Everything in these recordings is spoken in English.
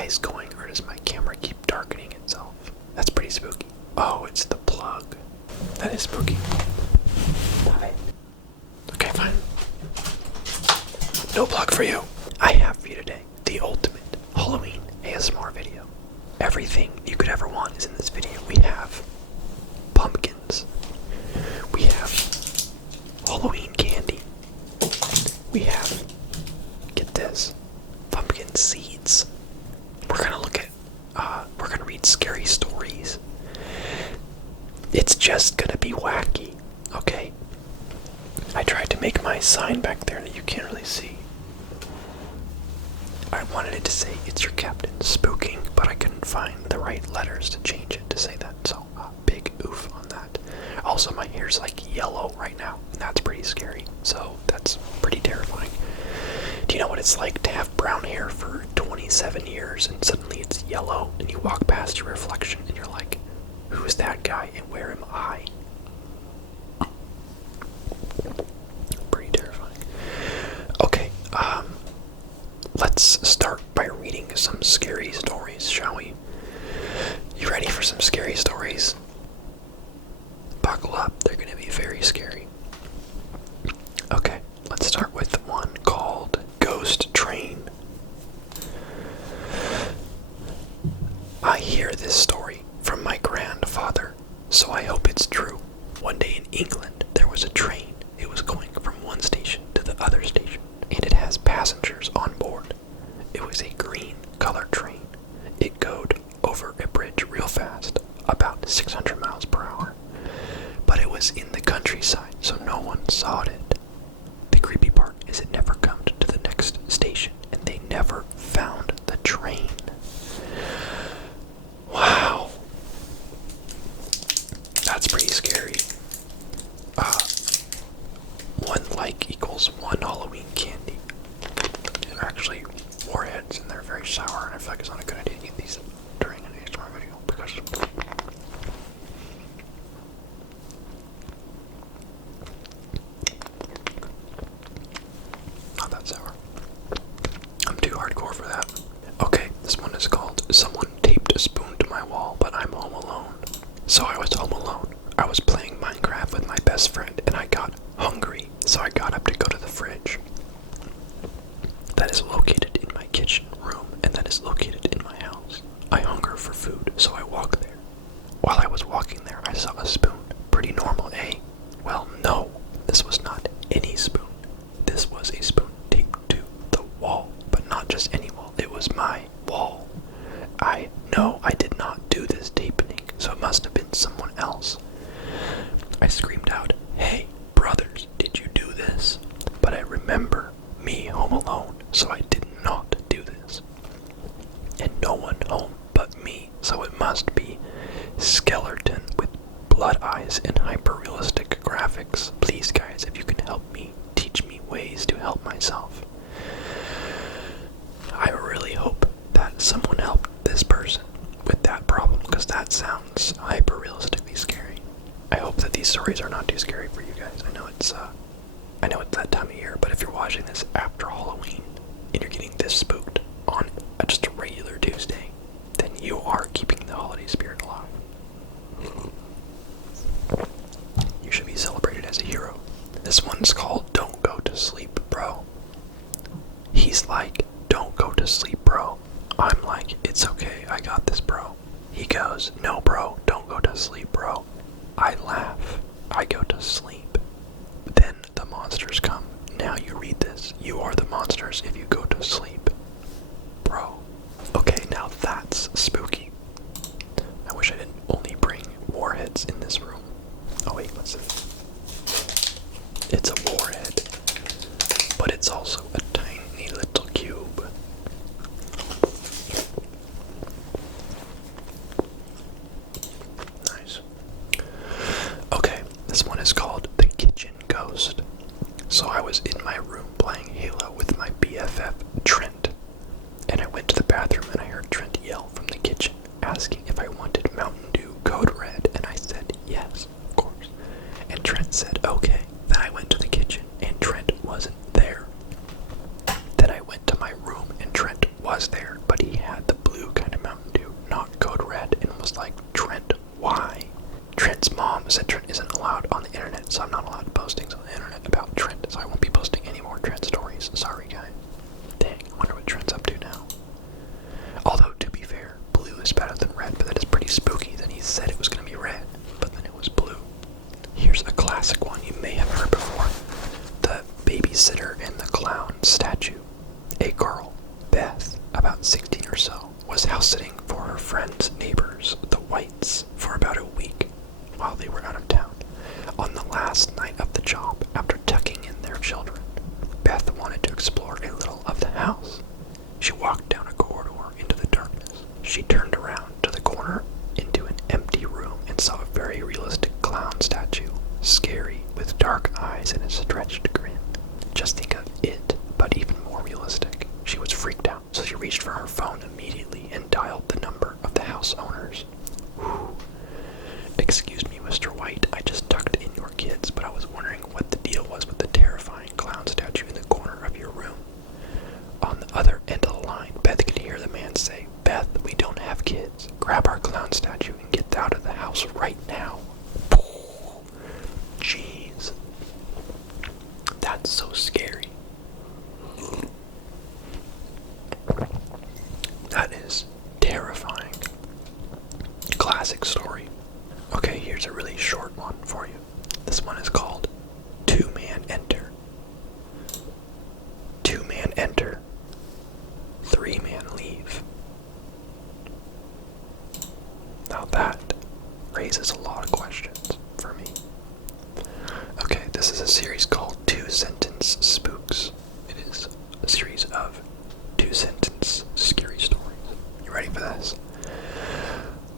eyes going, or does my camera keep darkening itself? That's pretty spooky. Oh, it's the plug. That is spooky. Okay, fine. No plug for you. I have for you today the ultimate Halloween ASMR video. Everything you could ever want is in this video. We have pumpkins. We have Halloween candy. We have, get this, pumpkin seeds. We're gonna read scary stories. It's just gonna be wacky, okay? I tried to make my sign back there that you can't really see. I wanted it to say, "It's your captain, spooking," but I couldn't find the right letters to change it to say that, so big oof on that. Also, my hair's like yellow right now, and that's pretty scary, so that's pretty terrifying. Do you know what it's like to have brown hair for 27 years and suddenly it's yellow and you walk past your reflection and you're like, who's that guy and where am I? Pretty terrifying. Okay, let's start by reading some scary stories, shall we? You ready for some scary stories? Buckle up, they're gonna be very scary. Okay, let's start with one called Ghost Train. I hear this story from my grandfather, so I hope it's true. One day in England, there was a train. It was going from one station to the other station, and it has passengers on board. It was a green-colored train. It goed over a bridge real fast, about 600 miles per hour. But it was in the countryside, so no one saw it. The creepy part is it never got to the next station, and they never found the train. Wow. That's pretty scary. 1 like equals 1 Halloween candy. They're actually warheads, and they're very sour, and I feel like it's not a good idea to eat these during an ASMR video, because not that sour. I'm too hardcore for that. Okay, this one is called Someone Taped a Spoon to My Wall, but I'm Home Alone. So I was home alone. I was playing Minecraft with my best friend, and I got hungry, so I got up to go to the fridge. That is located in my kitchen room, and that is located in my house. I hunger for food, so I walk there. While I was walking there, I saw a spoon. Pretty normal, eh? Well, no, this was not any spoon. This was a spoon taped to the wall, but not just any wall. It was my wall. I know I did not do this taping, so it must have been someone else. I screamed out, "Hey, brothers, did you do this?" But I remember me home alone, so I did not do this. And no one home but me, so it must be skeleton with blood eyes and hyper-realistic graphics. Please, guys, if you can help me, teach me ways to help myself. I really hope that someone helped this person with that problem, because that sounds hyper-realistically scary. I hope that these stories are not too scary for you guys. I know it's that time of year, but if you're watching this after Halloween and you're getting this spooked on just a regular Tuesday, then you are keeping the holiday spirit alive. You should be celebrated as a hero. This one's called Don't Go to Sleep, Bro. He's like, "Don't go to sleep, bro." I'm like, "It's okay, I got this, bro." He goes, "No, bro, don't go to sleep, bro." I laugh. I go to sleep. Then the monsters come. Now you read this. You are the monsters if you go to sleep, bro. Okay, now that's spooky. I wish I didn't only bring warheads in this room. Oh wait, let's see. It's a warhead, but it's also a tiny little cube. Nice. Okay, this one is called The Kitchen Ghost. So I was in my room playing Halo with my BFF, Trent. And I went to the bathroom and I heard Trent yell from the kitchen, asking if I wanted Mountain Dew Code Red, and I said yes, of course. And Trent said okay. Then I went to the kitchen and Trent wasn't there. Then I went to my room and Trent was there, but he had the blue what Trent's up to now. Although, to be fair, blue is better than red, but that is pretty spooky. Then he said it was going to be red, but then it was blue. Here's a classic one you may have heard before. The Babysitter and the Clown statue. A girl, Beth, about 16 or so, was house-sitting for her friend's neighbors, the Whites, for about a week while they were out of town. On the last night of the job, after tucking in their children, Beth wanted to explore a little of the house. She walked down a corridor into the darkness. She turned around to the corner into an empty room and saw a very realistic clown statue, scary, with dark eyes and a stretched grin. Just think of it, but even more realistic. She was freaked out, so she reached for her phone immediately and dialed the number of the house owners. Whew. Excuse me, Mr. White, I just tucked in your kids, but I was wondering what the deal was with the terrifying clown statue in the corner of your room. On the other end of the line, Beth could hear the man say, Beth, we don't have kids. Grab our clown statue and get out of the house right now. Jeez. That's so scary. That is terrifying. Classic story. Okay, here's a really short one for you. This one is called Two-Man Enter. Two-man enter. Three-man leave. Now that raises a lot of questions for me. Okay, this is a series called Two-Sentence Spooks. It is a series of two-sentence scary stories. You ready for this?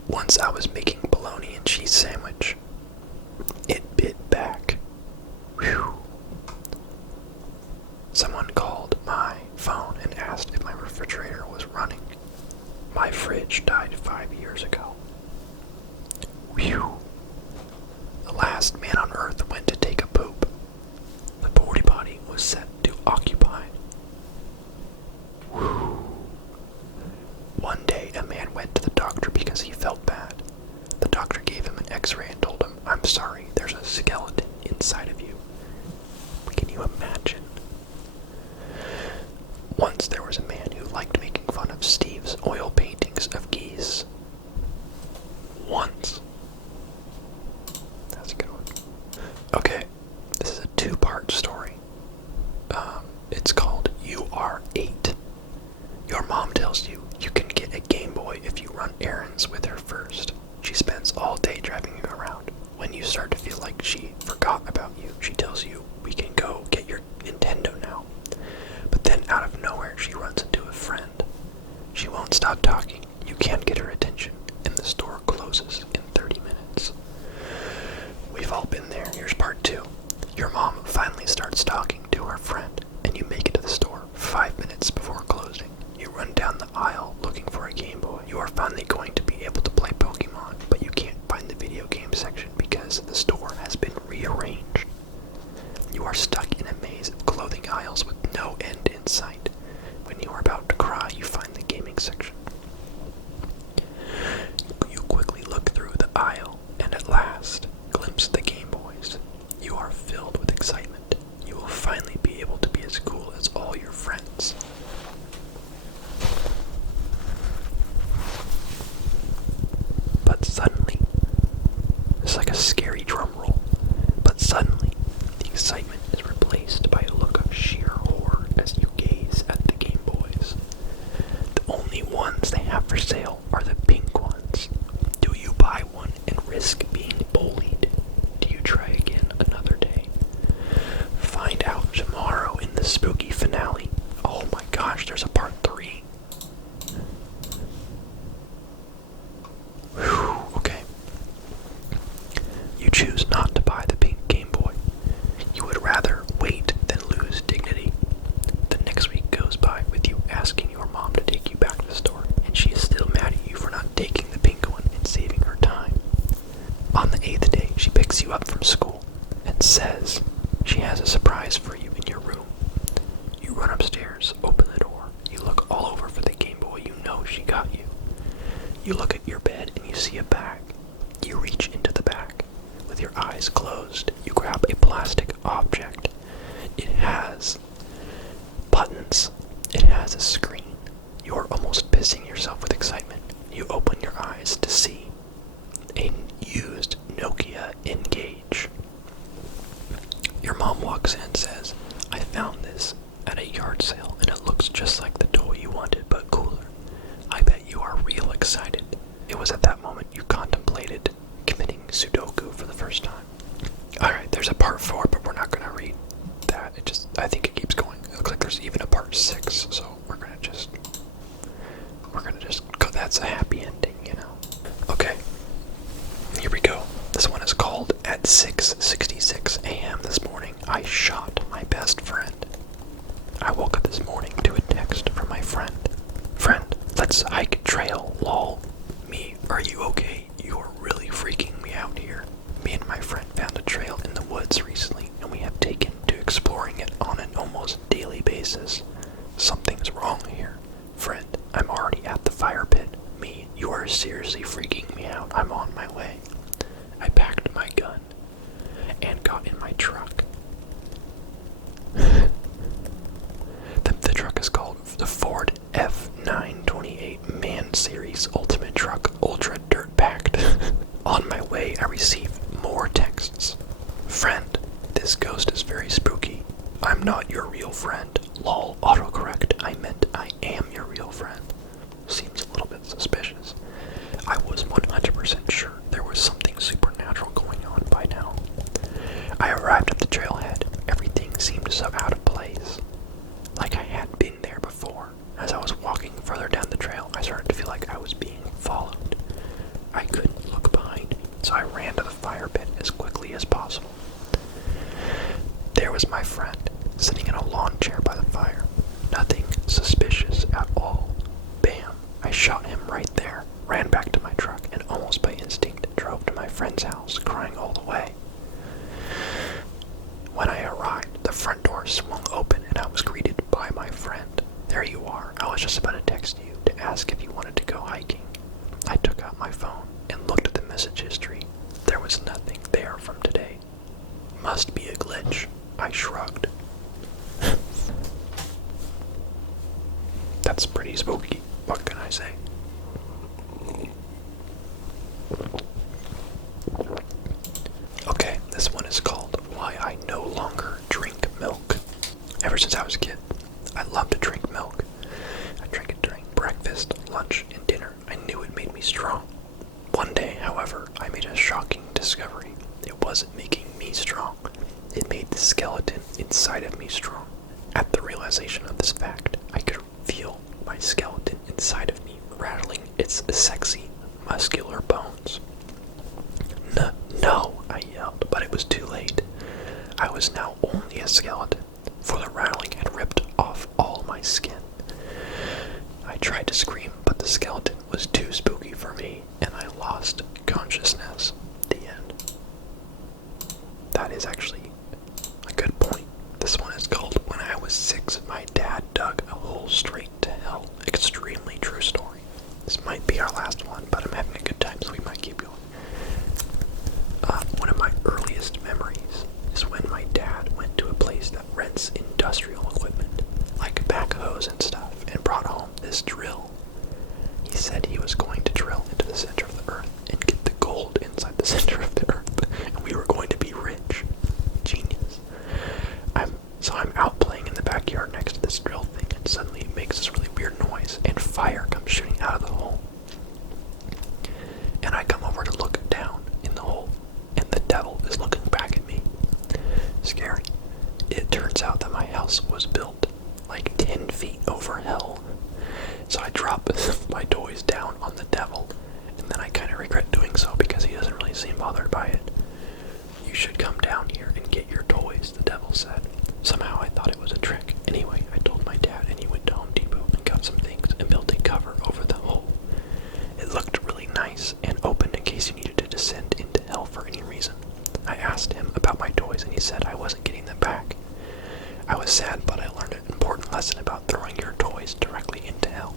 Once I was making bologna and cheese sandwich. It bit back. Whew. Someone called my phone and asked if my refrigerator was running. My fridge died 5 years ago. Whew. The last man on earth went to take a poop. The porta potty was set to occupied. Whew. One day, a man went to the doctor because he felt bad. The doctor gave him an x-ray and told him, I'm sorry, there's a skeleton inside of you. Can you imagine? Once there was a man who liked making fun of Steve's oil paintings of geese. Once. That's a good one. Okay, this is a two-part story. It's called You Are 8. Your mom tells you you can get a Game Boy if you run errands with her first. She spends all day driving you around. When you start to feel like she forgot about you, she tells you, we can go get your Nintendo now. But then out of nowhere, she runs into a friend. She won't stop talking. You can't get her attention, and the store closes in 30 minutes. We've all been there. Here's part 2. Your mom finally starts talking to her friend, and you make it to the store 5 minutes before closing. You run down the aisle looking for a Game Boy. You are finally going to be able to play Pokemon, but you can't find the video game section because the store has been rearranged. You are stuck in a maze of clothing aisles with no end in sight. When you are about to cry, you find the gaming section. You quickly look through the aisle and at last glimpse the Game Boys. You are filled with excitement. You will finally be able to be as cool as all your friends. But suddenly, it's like a scary drum roll, but suddenly, the excitement is replaced by a look of sheer horror as you gaze at the Game Boys. The only ones they have for sale are the pink ones. Do you buy one and risk being bullied? Do you try again another day? Find out tomorrow in the spooky finale. Oh my gosh, there's a part 3. Whew, okay. You choose not to buy the pink Game Boy. You would rather wait than lose dignity. The next week goes by with you asking your mom to take you back to the store, and she is still mad at you for not taking the pink one and saving her time. On the 8th day, she picks you up from school and says she has a surprise for you in your room. You run upstairs, open the door. You look all over for the Game Boy you know she got you. You look at your bed and you see a bag. You reach into the bag. With your eyes closed, you grab a plastic object. It has buttons It has a screen. You're almost pissing yourself with excitement. You open your eyes to see a used Nokia Engage. Your mom walks in and says, "I found this at a yard sale and it looks just like the toy you wanted but cooler." I bet you are real excited. It was at that moment you contemplated committing Sudoku for the first time. Alright, there's a part 4, but we're not going to read that. I think it keeps going. It looks like there's even a part 6, so we're gonna just go. That's a happy ending, you know. Okay, here we go. This one is called "At 6:66 a.m. this morning, I shot my best friend." I woke up this morning to a text from my friend. "Friend, let's hike trail, lol." Me, "Are you okay? You're really freaking me out here." Me and my friend found a trail in the woods recently, and we have taken to exploring it on an almost daily basis. Something's wrong here. Friend, "I'm already at the fire pit." Me, "You are seriously freaking me out. I'm on my way." I packed my gun and got in my truck. The truck is called the Ford F928 Man Series Ultimate Truck Ultra Dirt Packed. On my way, I receive more texts. "Friend, this ghost is very spooky. I'm not your real friend. Lol, autocorrect. I meant I am your real friend." Seems a little bit suspicious. I was 100% sure there was something supernatural going on by now. I arrived at the trailhead. Everything seemed so out of place. Like I had been there before. As I was walking further down the trail, I started to feel like I was being followed. I couldn't look behind me, so I ran to the fire pit as quickly as possible. There was my friend, sitting in a lawn chair by the fire. Nothing suspicious at all. Bam! I shot him right there, ran back to my truck, and almost by instinct drove to my friend's house, crying all the way. When I arrived, the front door swung open and I was greeted by my friend. "There you are. I was just about to text you to ask if you wanted to go hiking." I took out my phone and looked at the message history. There was nothing there from today. Must be a glitch. I shrugged. That's pretty spooky. What can I say? Okay, this one is called "Why I No Longer Drink Milk." Ever since I was a kid, I loved to drink milk. I drank it during breakfast, lunch, and dinner. I knew it made me strong. One day, however, I made a shocking discovery. It wasn't making me strong. It made the skeleton inside of me strong. At the realization of this fact, I could feel my skeleton inside of me rattling its sexy, muscular bones. No, I yelled, but it was too late. I was now only a skeleton, for the rattling had ripped off all my skin. I tried to scream, but the skeleton was too spooky for me, and I lost consciousness. The end. That is actually a good point. This one is called "When I Was 6, My Dad Dug a Hole Straight to Hell." Extremely true story. This might be our last one, but I'm having a good time, so we might keep going. One of my earliest memories is when my dad went to a place that rents industrial equipment, like backhoes and stuff, and brought home this drill. He said he was going to drill into the center of the earth and get the gold inside the center of the earth, and we were going to be rich. Genius. I'm out playing in the backyard next to this drill thing, and suddenly it makes this really weird noise, and fire comes shooting out of the hole. And I come over to look down in the hole, and the devil is looking back at me. Scary. It turns out that my house was built like 10 feet over hell. So I drop my toys down on the devil, and then I kind of regret doing so because he doesn't really seem bothered by it. "You should come down here and get your toys," the devil said. Somehow I thought it was a trick. Anyway, I told my dad, and he went to Home Depot and got some things and built a cover over the hole. It looked really nice and open in case you needed to descend into hell for any reason. I asked him about my toys, and he said I wasn't getting them back. I was sad, but I learned an important lesson about throwing your toys directly into hell.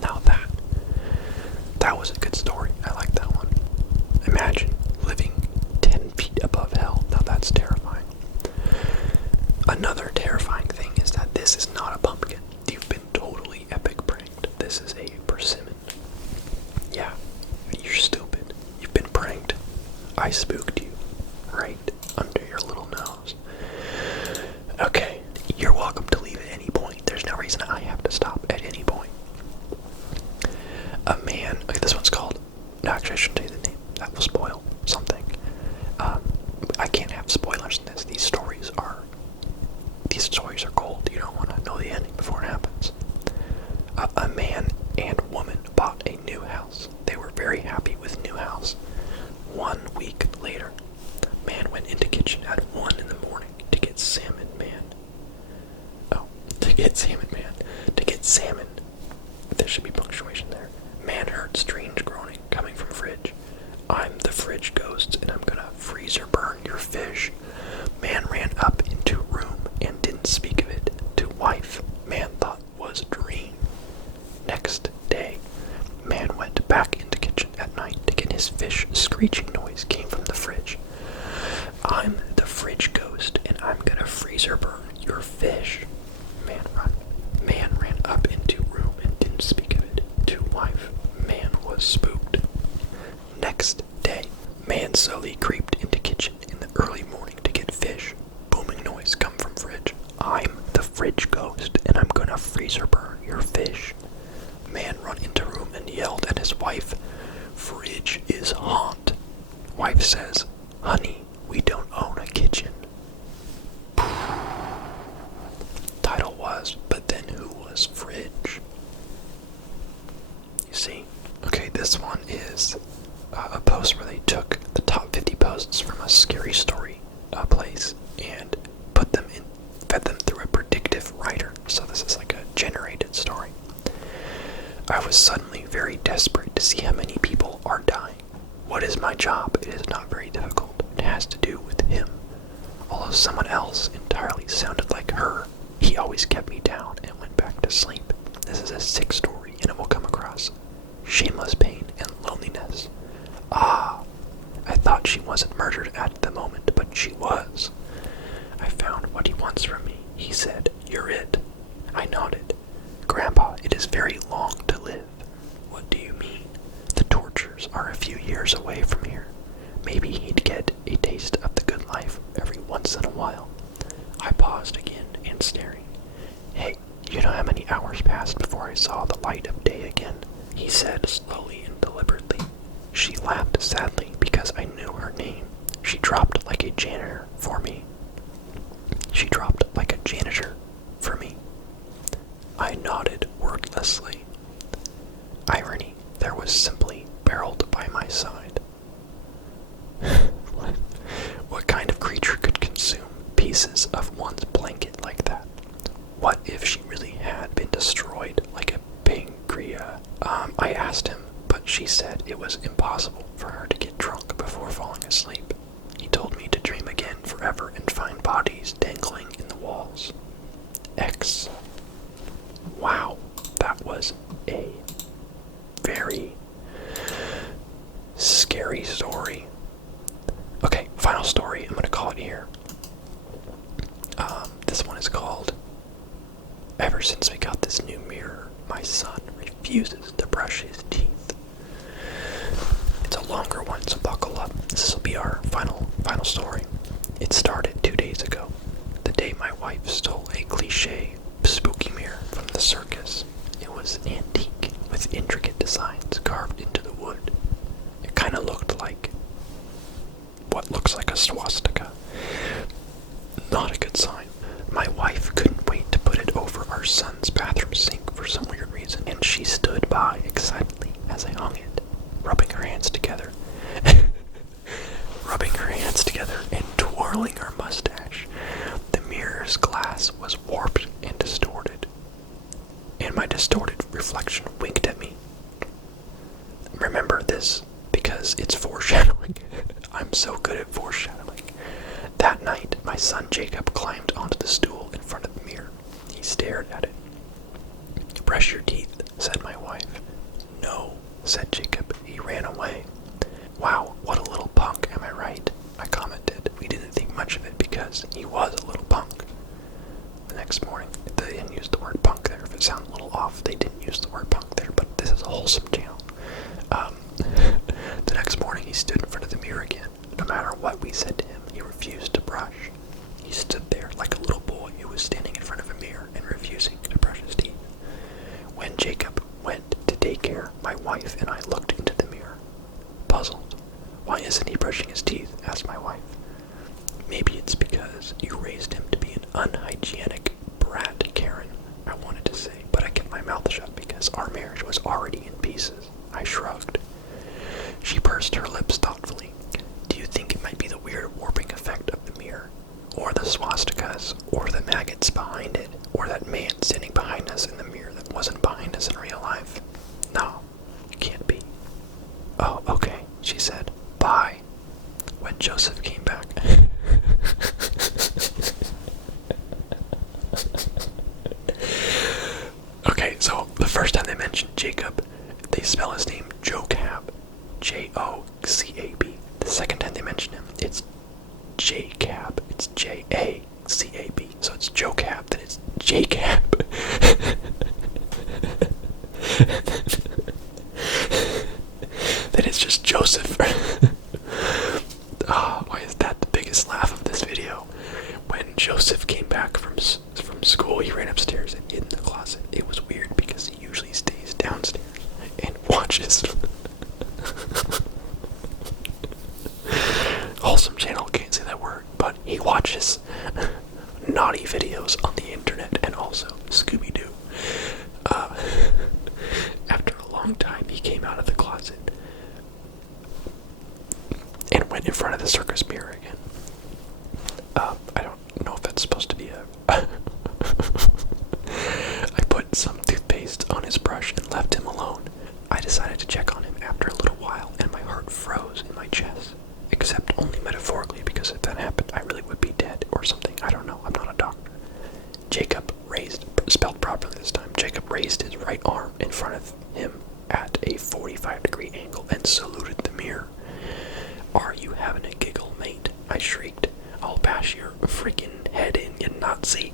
Now that was a good story. I like that one. Imagine living 10 feet above hell. Now that's terrifying. Another terrifying thing spooked you right under your little nose. Okay, you're welcome to leave at any point. There's no reason I have to stop at any point. A man, okay, this one's called, no, actually I shouldn't tell you the name. That will spoil something. I can't have spoilers in this. These stories are gold. You don't want to know the ending before it happens. A man and woman bought a new house. They were very happy with new house. 1 week later, man went into kitchen at 1 in the morning to get salmon, man. Oh, to get salmon, man. To get salmon. There should be punctuation there. Man heard strange groaning coming from fridge. I'm the fridge ghost, and I'm gonna freezer burn your fish. Man ran up into room and didn't speak of it to wife. Man thought was a dream. Next day, man went back into kitchen at night to get his fish. Screeching noise came from the fridge. I'm the fridge ghost, and I'm gonna freezer burn your fish. Man ran up into room and didn't speak of it to wife. Man was spooked. Next day, man slowly creeped into kitchen in the early morning to get fish. Booming noise come from fridge. I'm the fridge ghost, and I'm gonna freezer burn your fish. Man run into room and yelled at his wife. Fridge is haunt. Wife says, honey, we don't own a kitchen. Title was, but then who was fridge? You see? Okay, this one is a post where they took the top 50 posts from a scary story place and fed them through a predictive writer. So this is like a generated story. I was suddenly very desperate to see how many people are dying. What is my job? It is not very difficult. It has to do with him. Although someone else entirely sounded like her, he always kept me down and went back to sleep. This is a sick story, and it will come across shameless pain and loneliness. Ah, I thought she wasn't murdered at the moment, but she was. I found what he wants from me. He said, you're it. I nodded. Grandpa, it is very long to live. What do you mean? The tortures are a few years away from here. Maybe he'd get a taste of the good life every once in a while. I paused again and staring. Hey, you know how many hours passed before I saw the light of day again? He said slowly and deliberately. She laughed sadly because I knew her name. She dropped like a janitor for me. She dropped like a janitor for me. I nodded wordlessly. Irony, there was simply barreled by my side. What kind of creature could consume pieces of one's blanket like that? What if she really had been destroyed like a pancreas? I asked him, but she said it was impossible for her to get drunk before falling asleep. He told me to dream again forever and find bodies dangling in the walls. X. Wow, that was a very scary story. Okay, final story. I'm gonna call it here. This one is called, Ever since we got this new mirror, my son refuses to brush his teeth. It's a longer one, so buckle up. This will be our final story. It started 2 days ago, the day my wife stole a cliche spooky mirror from the circus. It was antique, with intricate designs carved into the wood. It kind of looked like what looks like a swastika. Not a good sign. My wife couldn't wait to put it over our son's bathroom sink for some weird reason, and she stood by excitedly as I hung it, rubbing her hands together and twirling her mustache. The mirror's glass was warped and distorted, and my distorted reflection winked at me. Remember this, because it's foreshadowing. I'm so good at foreshadowing. That night, my son Jacob climbed onto the stool in front of the mirror. He stared at it. Brush your teeth, said my wife. No, said Jacob. He ran away. Wow, what a little punk, am I right? I commented. We didn't think much of it because he was a little punk. The next morning, they didn't use the word punk there. If it sounds a little off, they didn't use the word punk there, but this is a wholesome channel. The next morning, he stood in front of the mirror again. No matter what we said to him, he refused to brush. He stood there like a little boy who was standing in front of a mirror and refusing to brush his teeth. When Jacob went to daycare, my wife and I looked into the mirror, puzzled. "Why isn't he brushing his teeth?" asked my wife. "Maybe it's because you raised him to be an unhygienic brat, Karen," I wanted to say, but I kept my mouth shut because our marriage was already in pieces. I shrugged. She pursed her lips thoughtfully. "Do you think it might be the weird warping effect of the mirror? Or the swastikas? Or the maggots behind it? Or that man standing behind us in the mirror that wasn't behind us in real life?" "No, it can't be." "Oh, okay," she said. "Bye." When Joseph came back... Okay, so the first time they mentioned Jacob, they spell his name Jocab. Jocab. The second time they mention him, it's Jacab. It's Jacab. So it's Jocab, then it's Jacab. Then it's just Joseph. Why is that the biggest laugh of this video? When Joseph came back from school, he ran upstairs and hid in the closet. It was weird because he usually stays downstairs and watches. Wholesome channel, can't say that word, but he watches naughty videos on the internet and also Scooby-Doo. After a long time, he came out of the closet and went in front of the circus mirror again. I don't know if that's supposed to be a... I put some toothpaste on his brush and left him alone. I decided to check on him after a little while, and my heart froze in my chest. Except only metaphorically, because if that happened, I really would be dead or something. I don't know. I'm not a doctor. Jacob raised, spelled properly this time, Jacob raised his right arm in front of him at a 45-degree angle and saluted the mirror. "Are you having a giggle, mate?" I shrieked. "I'll bash your freaking head in, you Nazi."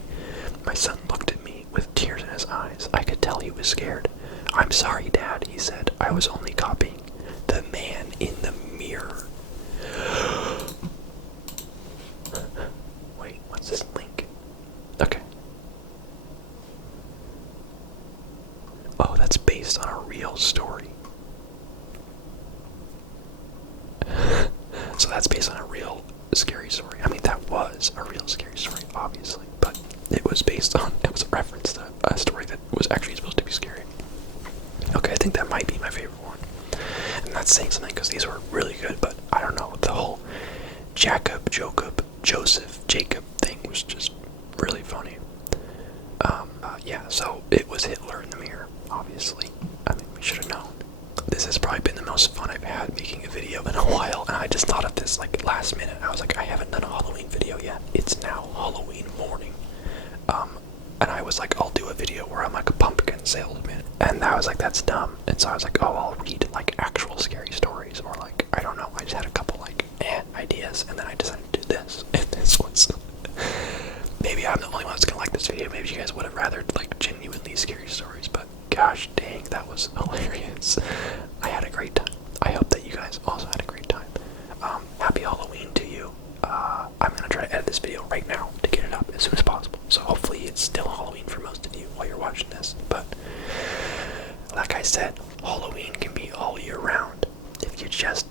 My son looked at me with tears in his eyes. I could tell he was scared. "I'm sorry, Dad," he said. "I was only copying the man in the mirror." Wait, what's this link? Okay. Oh, that's based on a real story. So that's based on a real scary story. I mean, that was a real scary story, obviously, but it was a reference to a story that was actually supposed to be scary. Okay, I think that might be my favorite one. And that's saying something because these were really good, but I don't know, the whole Jacob, Joseph, Jacob thing was just really funny. Yeah, so it was Hitler in the mirror, obviously. I mean, we should have known. This has probably been the most fun I've had making a video in a while, and I just thought of this like last minute. I was like, I haven't done a Halloween video yet. It's now Halloween morning. And I was like, I'll do a video where I'm like a pumpkin salesman. And I was like, that's dumb. And so I was like, oh, I'll read like actual scary stories, or like, I don't know. I just had a couple like ideas, and then I decided to do this. And this was... Maybe I'm the only one that's gonna like this video. Maybe you guys would have rather like genuinely scary stories, but gosh dang, that was hilarious. I had a great time. I hope that you guys also had a great time. Happy Halloween to you. I'm gonna try to edit this video right now to get it up as soon as possible. So hopefully it's still Halloween for most of you while you're watching this. But like I said, Halloween can be all year round if you just